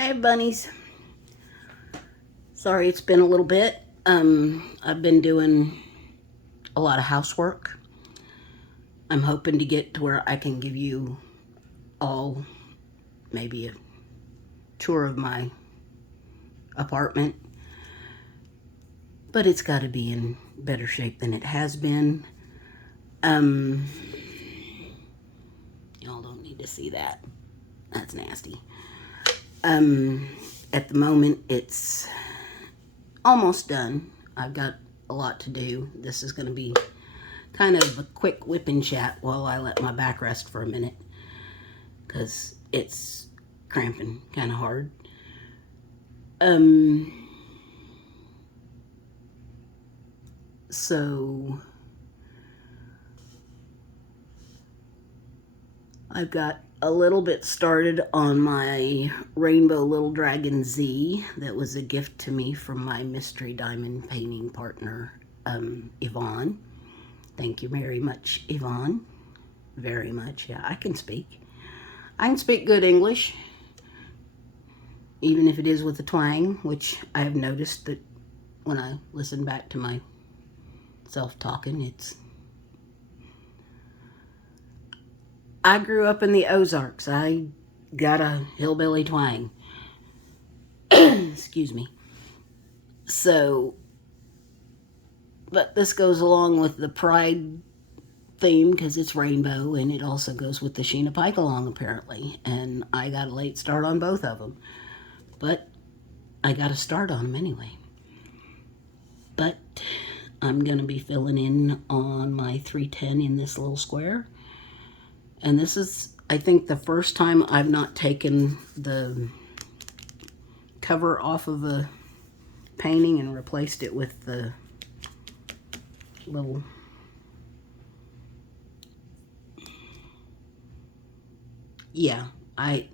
Hey bunnies. Sorry it's been a little bit. I've been doing a lot of housework. I'm hoping to get to where I can give you all maybe a tour of my apartment. But it's got to be in better shape than it has been. Y'all don't need to see that. That's nasty. At the moment it's almost done. I've got a lot to do. This is going to be kind of a quick whipping chat while I let my back rest for a minute because it's cramping kind of hard. So I've got a little bit started on my Rainbow Little Dragon Z that was a gift to me from my mystery diamond painting partner, Yvonne. Thank you very much, Yvonne. Very much. Yeah, I can speak. I can speak good English, even if it is with a twang, which I have noticed that when I listen back to my self-talking, I grew up in the Ozarks. I got a hillbilly twang. Excuse me. So, but this goes along with the pride theme because it's rainbow, and it also goes with the Sheena Pike along apparently. And I got a late start on both of them. But I got a start on them anyway. But I'm going to be filling in on my 310 in this little square. And this is, I think, the first time I've not taken the cover off of a painting and replaced it with the little I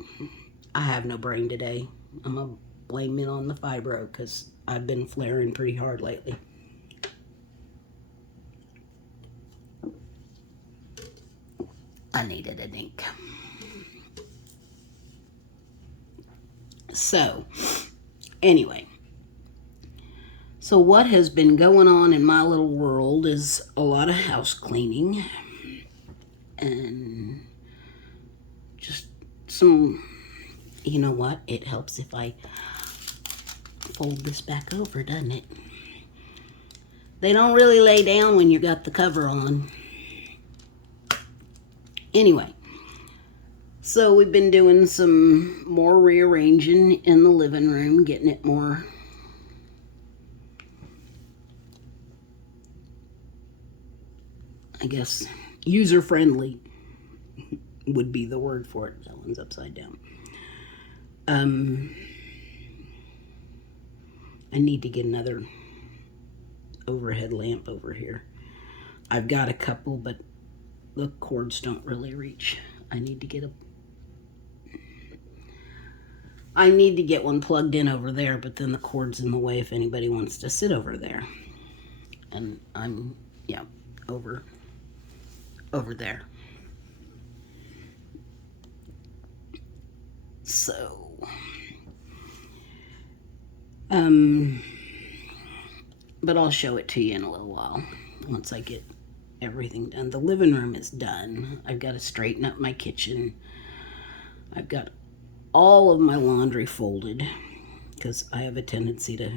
have no brain today. I'm gonna blame it on the fibro because I've been flaring pretty hard lately. I needed a drink. So, anyway. So what has been going on in my little world is a lot of house cleaning and just some, you know what? It helps if I fold this back over, doesn't it? They don't really lay down when you got the cover on. Anyway, so we've been doing some more rearranging in the living room, getting it more I guess user-friendly would be the word for it. That one's upside down. I need to get another overhead lamp over here. I've got a couple, but the cords don't really reach. I need to get one plugged in over there, but then the cord's in the way if anybody wants to sit over there. And I'm, over there. So, but I'll show it to you in a little while once I get everything done. The living room is done. I've got to straighten up my kitchen. I've got all of my laundry folded because I have a tendency to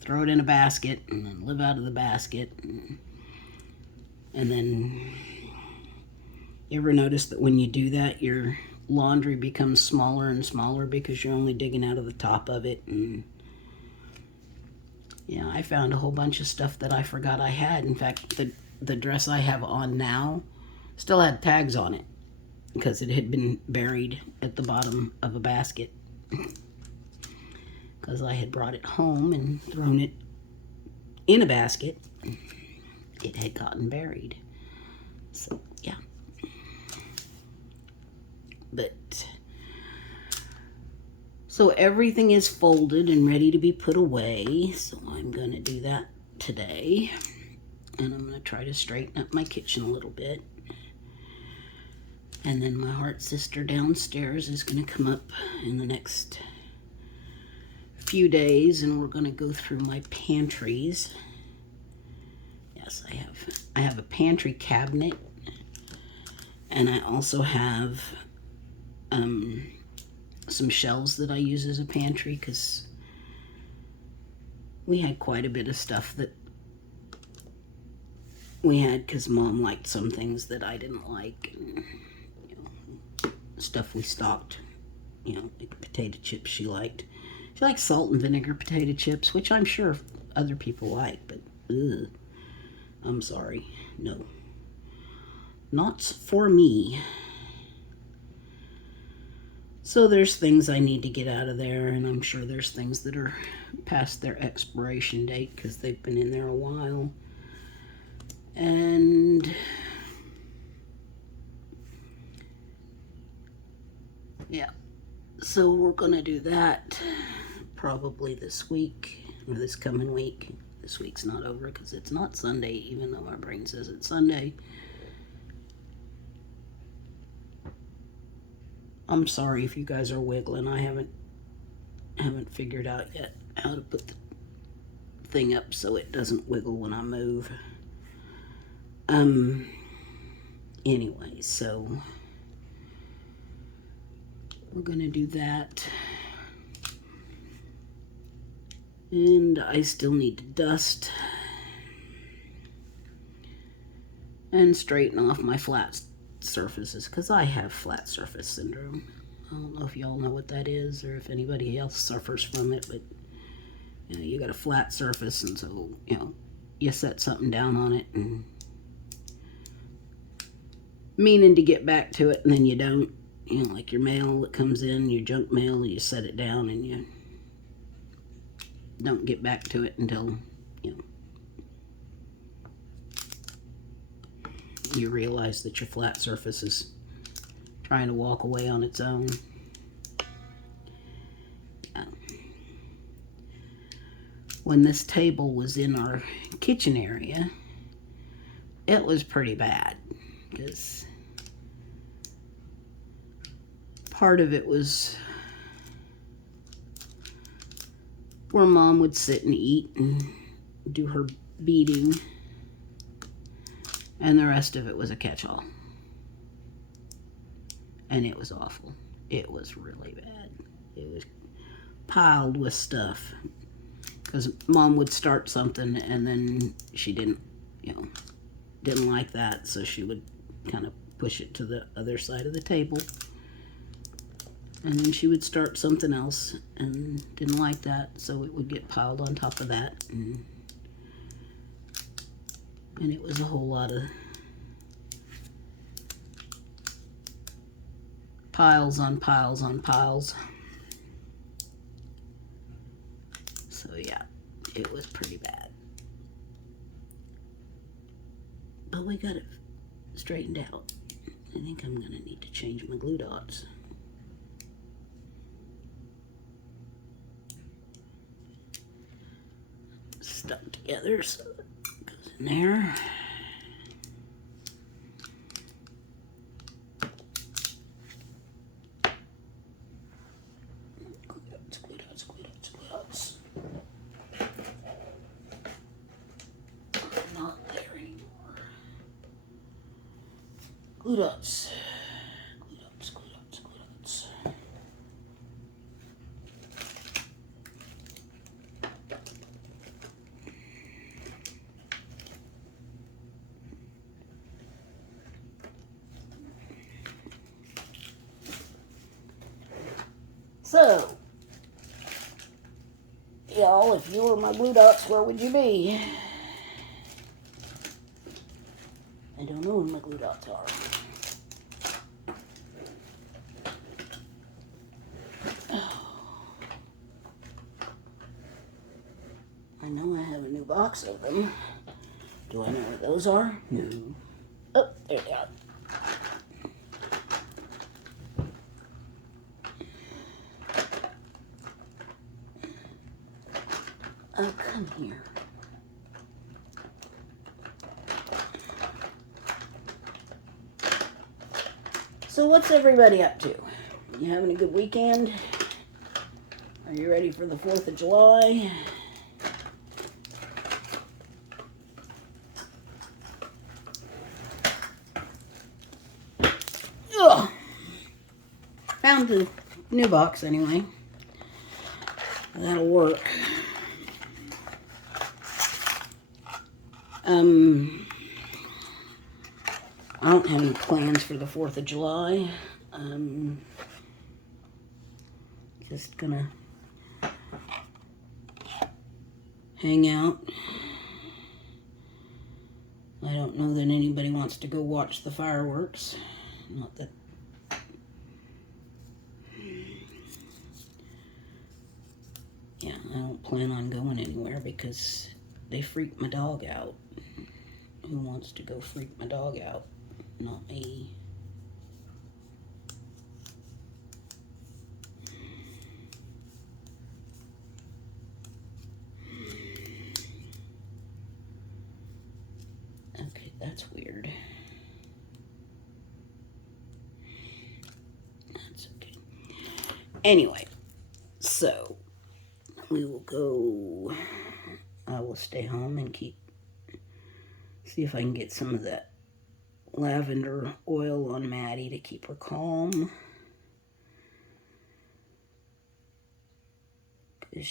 throw it in a basket and then live out of the basket. And then you ever notice that when you do that, your laundry becomes smaller and smaller because you're only digging out of the top of it? And I found a whole bunch of stuff that I forgot I had. In fact, the dress I have on now still had tags on it because it had been buried at the bottom of a basket because I had brought it home and thrown it in a basket. It had gotten buried. So, yeah. So everything is folded and ready to be put away. So I'm going to do that today. And I'm going to try to straighten up my kitchen a little bit. And then my heart sister downstairs is going to come up in the next few days, and we're going to go through my pantries. Yes, I have a pantry cabinet, and I also have some shelves that I use as a pantry, because we had quite a bit of stuff that we had because Mom liked some things that I didn't like, and stuff we stocked, like potato chips she liked. She likes salt and vinegar potato chips, which I'm sure other people like, but ugh, I'm sorry, no, not for me. So there's things I need to get out of there, and I'm sure there's things that are past their expiration date because they've been in there a while. And yeah, so we're gonna do that probably this week, or this coming week. This week's not over because it's not Sunday, even though my brain says it's Sunday. I'm sorry if you guys are wiggling. I haven't figured out yet how to put the thing up so it doesn't wiggle when I move. Anyway, so we're gonna do that. And I still need to dust and straighten off my flat surfaces, because I have flat surface syndrome. I don't know if y'all know what that is, or if anybody else suffers from it, but you got a flat surface, and so you set something down on it and meaning to get back to it, and then you don't. Like your mail that comes in, your junk mail, you set it down and you don't get back to it until you realize that your flat surface is trying to walk away on its own. When this table was in our kitchen area, it was pretty bad, because part of it was where Mom would sit and eat and do her beading, and the rest of it was a catch-all. And it was awful. It was really bad. It was piled with stuff, because Mom would start something and then she didn't like that, so she would kind of push it to the other side of the table, and then she would start something else and didn't like that, so it would get piled on top of that, and it was a whole lot of piles on piles on piles. So yeah, it was pretty bad, but we got it straightened out. I think I'm gonna need to change my glue dots. Stuck together, so it goes in there. Glue dots, glue dots, glue dots. Not there anymore. Glue dots. Glue dots, glue dots, glue dots. So, y'all, if you were my glue dots, where would you be? I don't know where my glue dots are. I know I have a new box of them. Do I know where those are? No. Oh, there they are. Oh, come here. So what's everybody up to? You having a good weekend? Are you ready for the 4th of July? Ugh. Found the new box anyway. That'll work. I don't have any plans for the 4th of July. Just gonna hang out. I don't know that anybody wants to go watch the fireworks. Not that. Yeah, I don't plan on going anywhere because they freak my dog out. Who wants to go freak my dog out? Not me. Okay, that's weird. That's okay. Anyway, so we will go. I will stay home and see if I can get some of that lavender oil on Maddie to keep her calm. I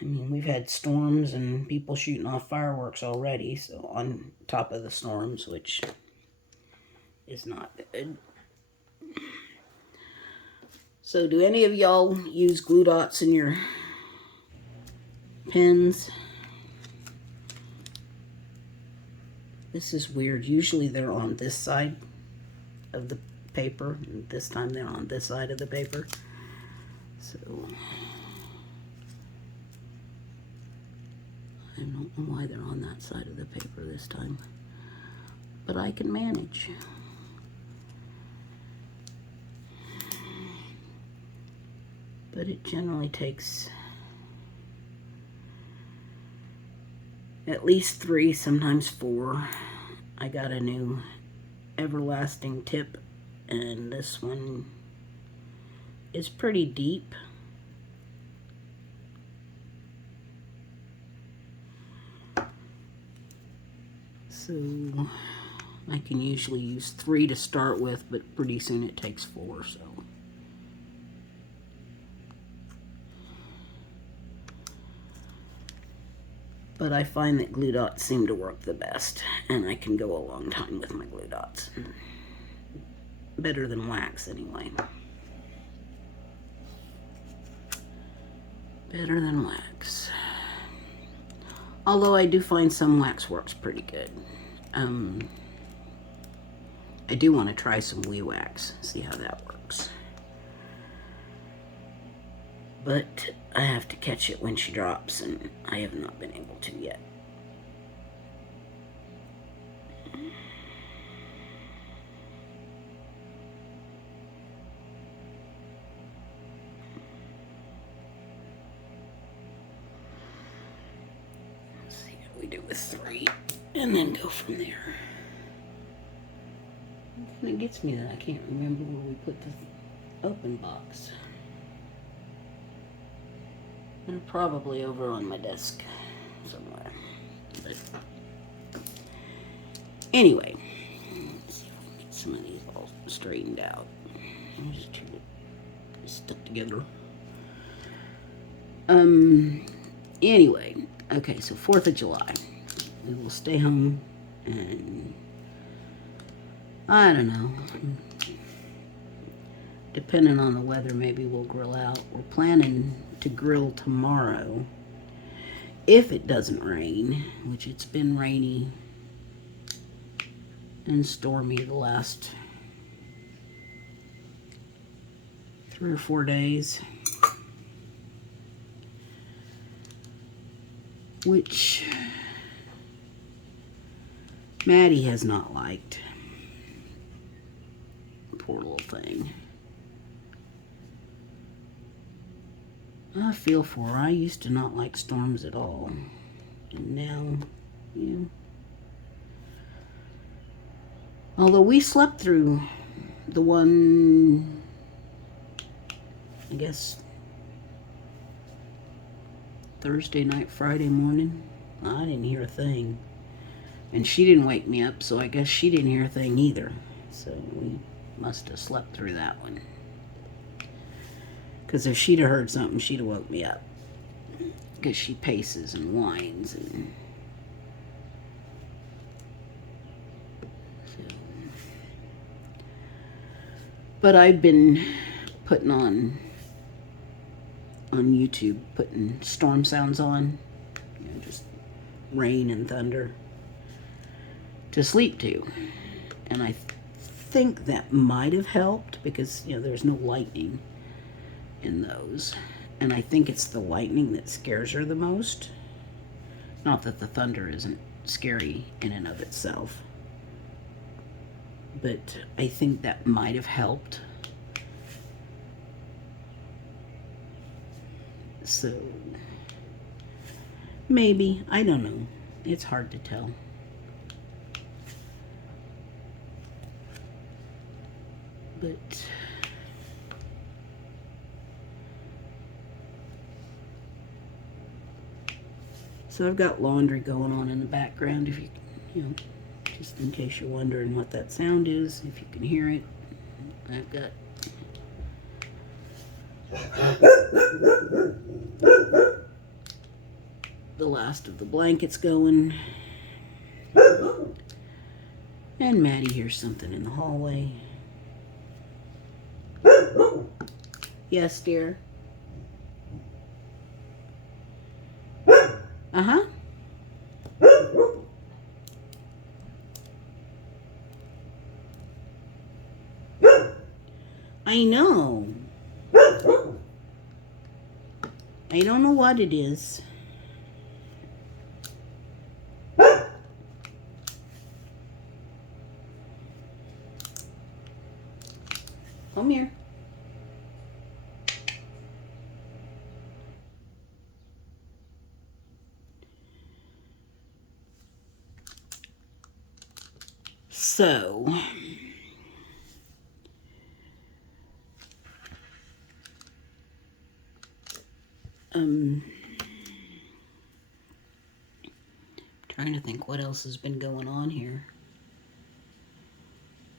mean, we've had storms and people shooting off fireworks already, so on top of the storms, which is not good. So do any of y'all use glue dots in your pens? This is weird. Usually they're on this side of the paper, and this time they're on this side of the paper. So I don't know why they're on that side of the paper this time, but I can manage. But it generally takes at least 3, sometimes 4. I got a new everlasting tip, and this one is pretty deep. So I can usually use 3 to start with, but pretty soon it takes 4, so. But I find that glue dots seem to work the best, and I can go a long time with my glue dots. Better than wax, anyway. Better than wax. Although I do find some wax works pretty good. I do want to try some WIP, see how that works. But I have to catch it when she drops, and I have not been able to yet. Let's see what we do with 3, and then go from there. And it gets me that I can't remember where we put the open box. They're probably over on my desk somewhere. But anyway, let's see if I can get some of these all straightened out. I'm just trying to stuck together. Anyway, okay, so 4th of July. We will stay home and I don't know. Depending on the weather, maybe we'll grill out. We're planning to grill tomorrow if it doesn't rain, which it's been rainy and stormy the last 3 or 4 days, which Maddie has not liked. Poor little thing. I feel for her. I used to not like storms at all. And now, yeah. Although we slept through the one, I guess, Thursday night, Friday morning. I didn't hear a thing. And she didn't wake me up, so I guess she didn't hear a thing either. So we must have slept through that one. Because if she'd have heard something, she'd have woke me up. Because she paces and whines and... So. But I've been putting on YouTube, putting storm sounds on. You know, just rain and thunder to sleep to. And I think that might have helped because, you know, there's no lightning in those. And I think it's the lightning that scares her the most. Not that the thunder isn't scary in and of itself. But I think that might have helped. So, maybe. I don't know. It's hard to tell. But... So I've got laundry going on in the background, if you know, just in case you're wondering what that sound is, if you can hear it. I've got the last of the blankets going. And Maddie hears something in the hallway. Yes, dear. Uh-huh. I know. I don't know what it is. Come here. So, trying to think what else has been going on here.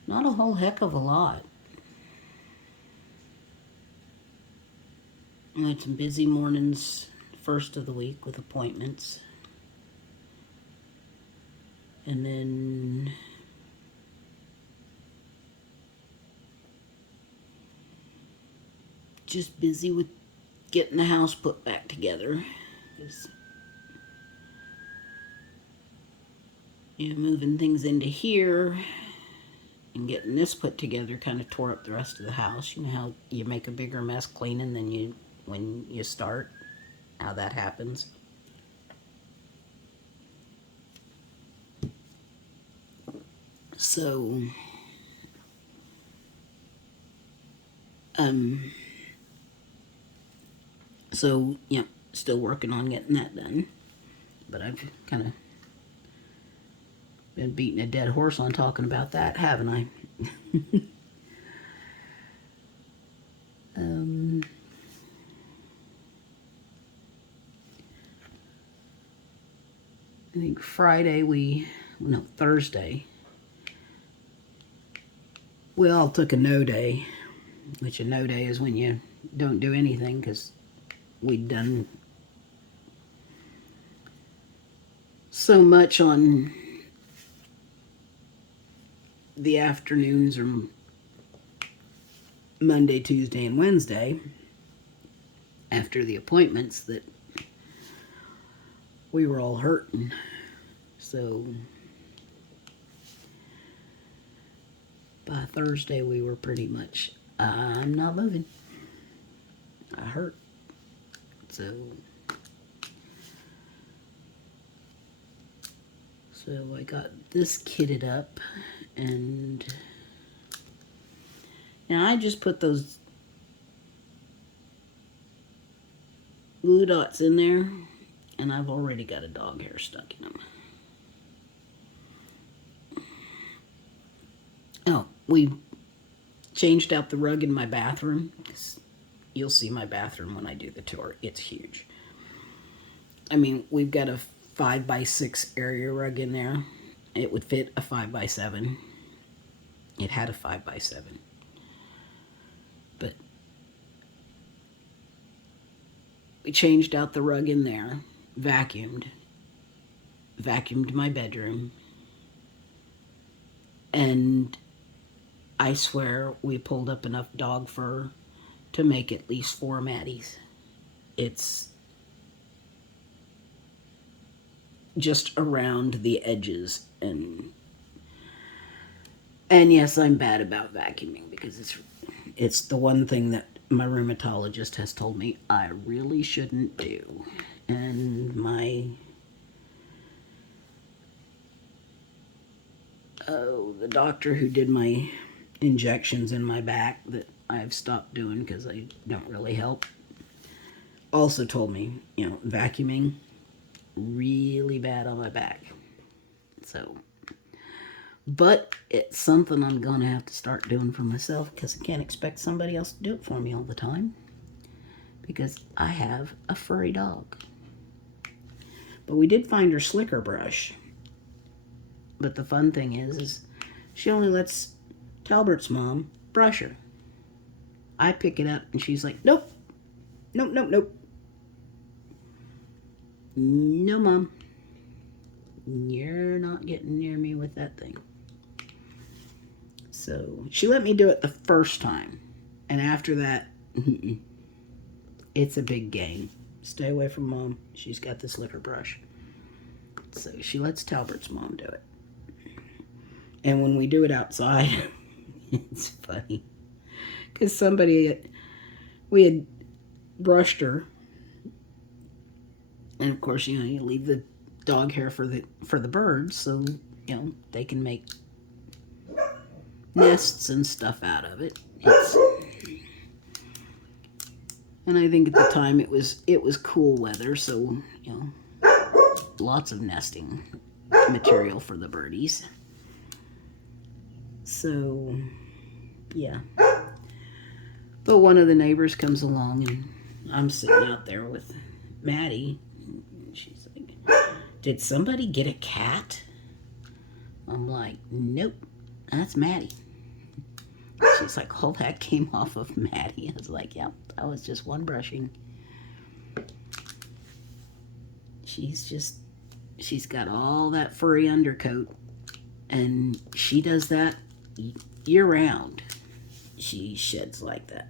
Not a whole heck of a lot. I had some busy mornings first of the week with appointments. And then just busy with getting the house put back together. You know, moving things into here and getting this put together kind of tore up the rest of the house. You know how you make a bigger mess cleaning than when you start? How that happens. So, yeah, still working on getting that done. But I've kind of been beating a dead horse on talking about that, haven't I? I think Thursday, we all took a no day, which a no day is when you don't do anything because we'd done so much on the afternoons or Monday, Tuesday, and Wednesday after the appointments that we were all hurting. So by Thursday we were pretty much, I'm not moving. I hurt. So I got this kitted up, and now I just put those glue dots in there, and I've already got a dog hair stuck in them. Oh, we changed out the rug in my bathroom. You'll see my bathroom when I do the tour. It's huge. I mean, we've got a 5x6 area rug in there. It would fit a 5x7. It had a 5x7. But we changed out the rug in there, vacuumed my bedroom, and I swear we pulled up enough dog fur to make at least 4 Maddies. It's just around the edges, and yes, I'm bad about vacuuming because it's the one thing that my rheumatologist has told me I really shouldn't do. And the doctor who did my injections in my back that I've stopped doing because they don't really help also told me, vacuuming really bad on my back. So, but it's something I'm going to have to start doing for myself because I can't expect somebody else to do it for me all the time because I have a furry dog. But we did find her slicker brush. But the fun thing is she only lets Talbert's mom brush her. I pick it up and she's like, nope, nope, nope, nope. No, Mom. You're not getting near me with that thing. So she let me do it the first time. And after that, it's a big game. Stay away from Mom. She's got this liquor brush. So she lets Talbert's mom do it. And when we do it outside, it's funny. Because we had brushed her. And of course, you leave the dog hair for the birds, so they can make nests and stuff out of it. And I think at the time it was cool weather, so lots of nesting material for the birdies. So yeah. But one of the neighbors comes along and I'm sitting out there with Maddie. She's like, did somebody get a cat? I'm like, nope, that's Maddie. She's like, all that came off of Maddie. I was like, yeah, that was just one brushing. She's got all that furry undercoat, and she does that year round. She sheds like that.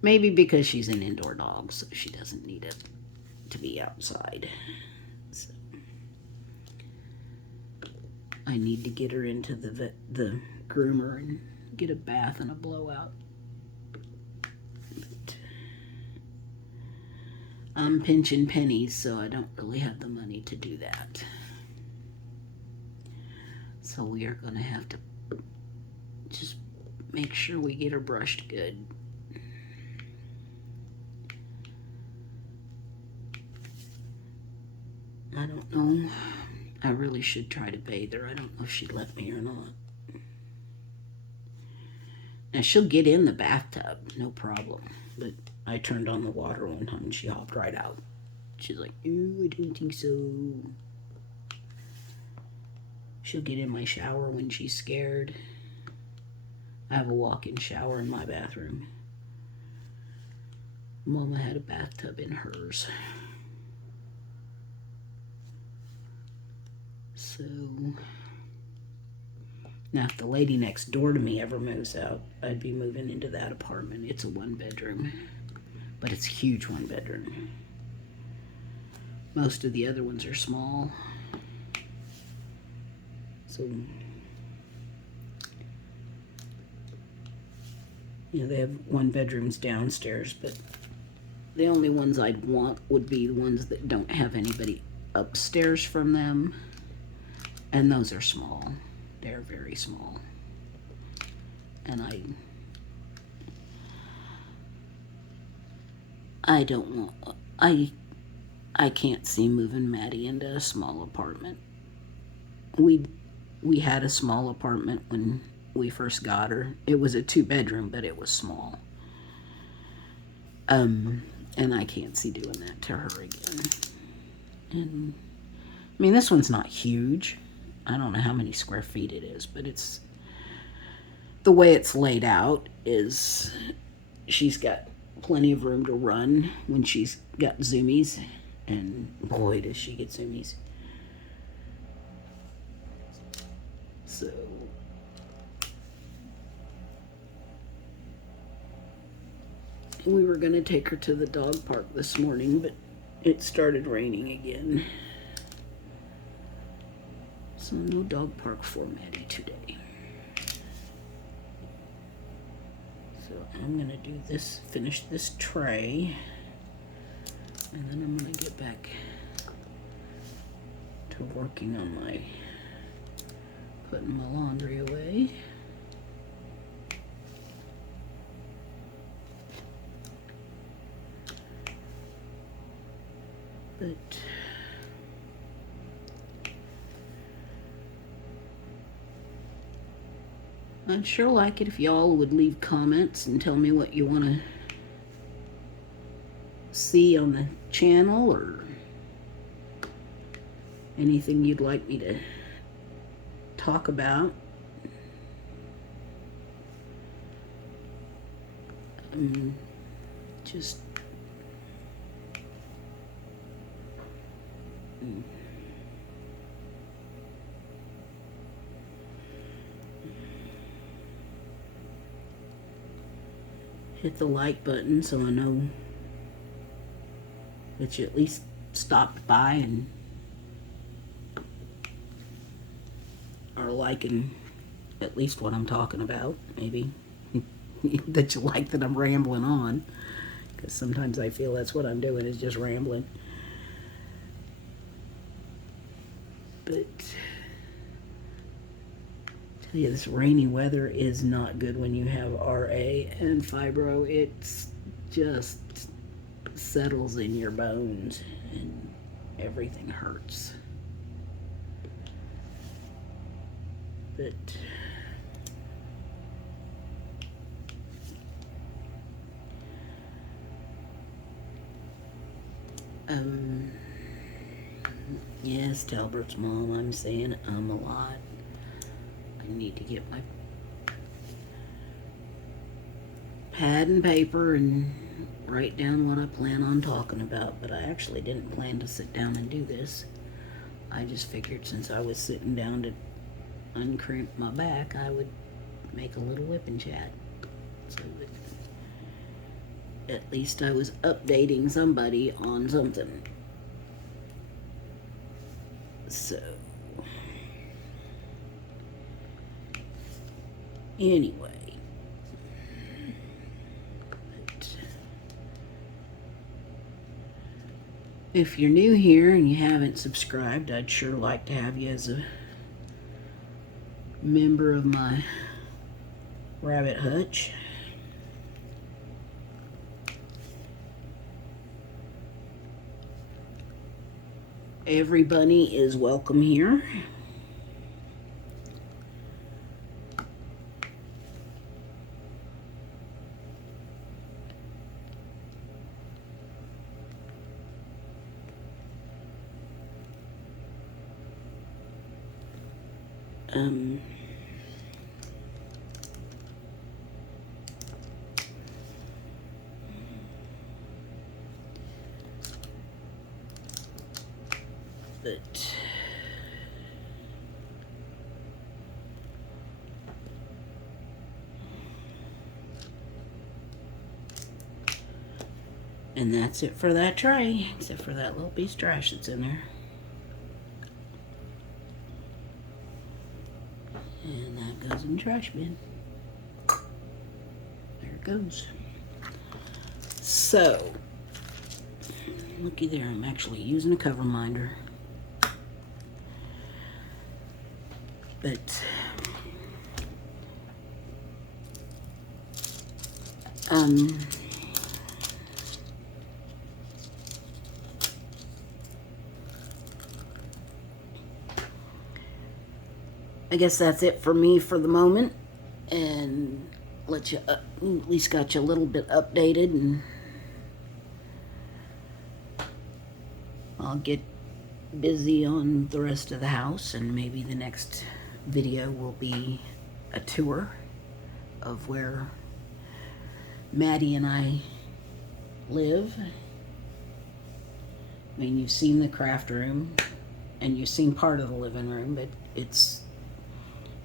Maybe because she's an indoor dog, so she doesn't need it to be outside. So I need to get her into the groomer and get a bath and a blowout. But I'm pinching pennies, so I don't really have the money to do that. So we are going to have to just make sure we get her brushed good. I don't know. I really should try to bathe her. I don't know if she'd let me or not. Now, she'll get in the bathtub, no problem. But I turned on the water one time and she hopped right out. She's like, ooh, I don't think so. She'll get in my shower when she's scared. I have a walk-in shower in my bathroom. Mama had a bathtub in hers. So, now if the lady next door to me ever moves out, I'd be moving into that apartment. It's a 1-bedroom, but it's a huge 1-bedroom. Most of the other ones are small. So, they have 1-bedrooms downstairs, but the only ones I'd want would be the ones that don't have anybody upstairs from them. And those are small. They're very small. And I don't want, I can't see moving Maddie into a small apartment. We had a small apartment when we first got her. It was a 2-bedroom, but it was small. And I can't see doing that to her again. And I mean, this one's not huge. I don't know how many square feet it is, but it's the way it's laid out is she's got plenty of room to run when she's got zoomies, and boy does she get zoomies. So we were gonna take her to the dog park this morning, but it started raining again. So no dog park for Maddie today. So I'm gonna do this, finish this tray, and then I'm gonna get back to working on my, putting my laundry away. But I'd sure like it if y'all would leave comments and tell me what you want to see on the channel, or anything you'd like me to talk about. Just hit the like button so I know that you at least stopped by and are liking at least what I'm talking about. Maybe that you like that I'm rambling on, because sometimes I feel that's what I'm doing, is just rambling. But tell you, this rainy weather is not good when you have RA and fibro. It's just settles in your bones and everything hurts. But yes, Talbert's mom, I'm saying a lot. I need to get my pad and paper and write down what I plan on talking about, but I actually didn't plan to sit down and do this. I just figured since I was sitting down to uncrimp my back, I would make a little whip and chat, so that at least I was updating somebody on something. So anyway, if you're new here and you haven't subscribed, I'd sure like to have you as a member of my rabbit hutch. Every bunny is welcome here. But and that's it for that tray, except for that little piece of trash that's in there. And that goes in the trash bin. There it goes. So, looky there, I'm actually using a cover minder. But I guess that's it for me for the moment, and let you at least got you a little bit updated and I'll get busy on the rest of the house, and maybe the next video will be a tour of where Maddie and I live. I mean, you've seen the craft room and you've seen part of the living room, but it's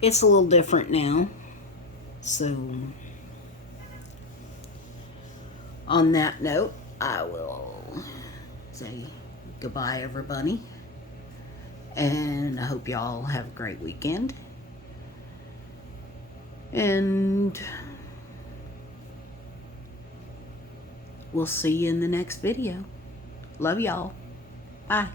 a little different now. So on that note, I will say goodbye, everybody, and I hope y'all have a great weekend, and we'll see you in the next video. Love y'all. Bye.